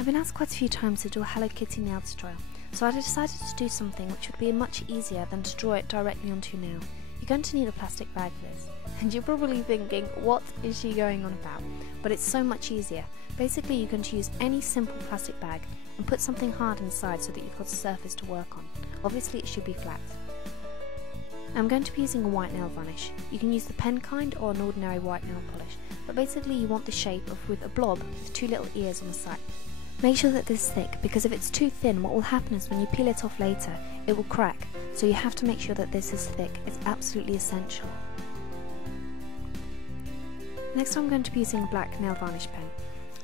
I've been asked quite a few times to do a Hello Kitty nail tutorial, so I decided to do something which would be much easier than to draw it directly onto your nail. You're going to need a plastic bag for this, and you're probably thinking, what is she going on about? But it's so much easier. Basically, you're going to use any simple plastic bag and put something hard inside so that you've got a surface to work on. Obviously it should be flat. I'm going to be using a white nail varnish. You can use the pen kind or an ordinary white nail polish, but basically you want the shape of with a blob with two little ears on the side. Make sure that this is thick, because if it's too thin, what will happen is when you peel it off later, it will crack, so you have to make sure that this is thick. It's absolutely essential. Next I'm going to be using a black nail varnish pen.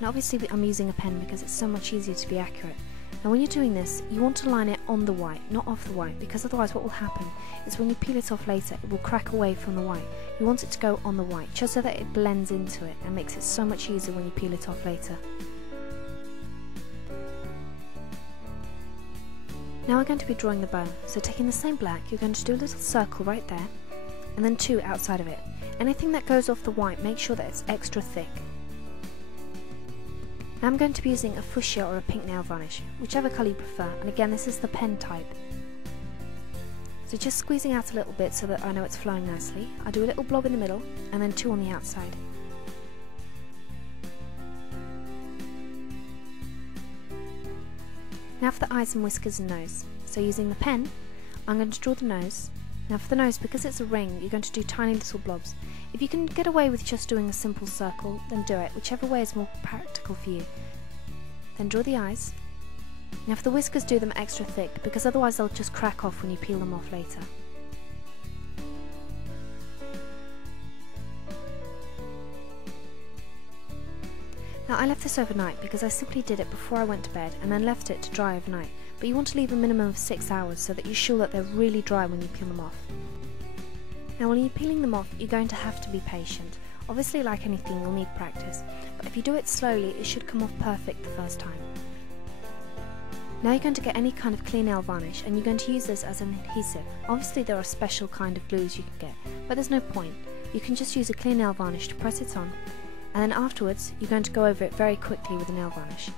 Now obviously I'm using a pen because it's so much easier to be accurate. Now when you're doing this, you want to line it on the white, not off the white, because otherwise what will happen is when you peel it off later, it will crack away from the white. You want it to go on the white, just so that it blends into it and makes it so much easier when you peel it off later. Now we're going to be drawing the bow, so taking the same black, you're going to do a little circle right there, and then two outside of it. Anything that goes off the white, make sure that it's extra thick. Now I'm going to be using a fuchsia or a pink nail varnish, whichever colour you prefer, and again this is the pen type. So just squeezing out a little bit so that I know it's flowing nicely. I do a little blob in the middle, and then two on the outside. Now for the eyes and whiskers and nose. So using the pen, I'm going to draw the nose. Now for the nose, because it's a ring, you're going to do tiny little blobs. If you can get away with just doing a simple circle, then do it, whichever way is more practical for you. Then draw the eyes. Now for the whiskers, do them extra thick, because otherwise they'll just crack off when you peel them off later. Now I left this overnight because I simply did it before I went to bed and then left it to dry overnight, but you want to leave a minimum of 6 hours so that you're sure that they're really dry when you peel them off. Now when you're peeling them off, you're going to have to be patient. Obviously, like anything, you'll need practice, but if you do it slowly, it should come off perfect the first time. Now you're going to get any kind of clean nail varnish, and you're going to use this as an adhesive. Obviously there are special kind of glues you can get, but there's no point. You can just use a clean nail varnish to press it on, and then afterwards you're going to go over it very quickly with a nail varnish.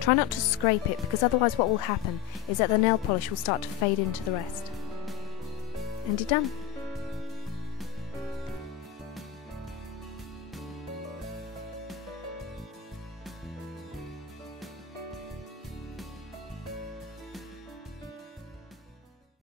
Try not to scrape it, because otherwise what will happen is that the nail polish will start to fade into the rest. And you're done.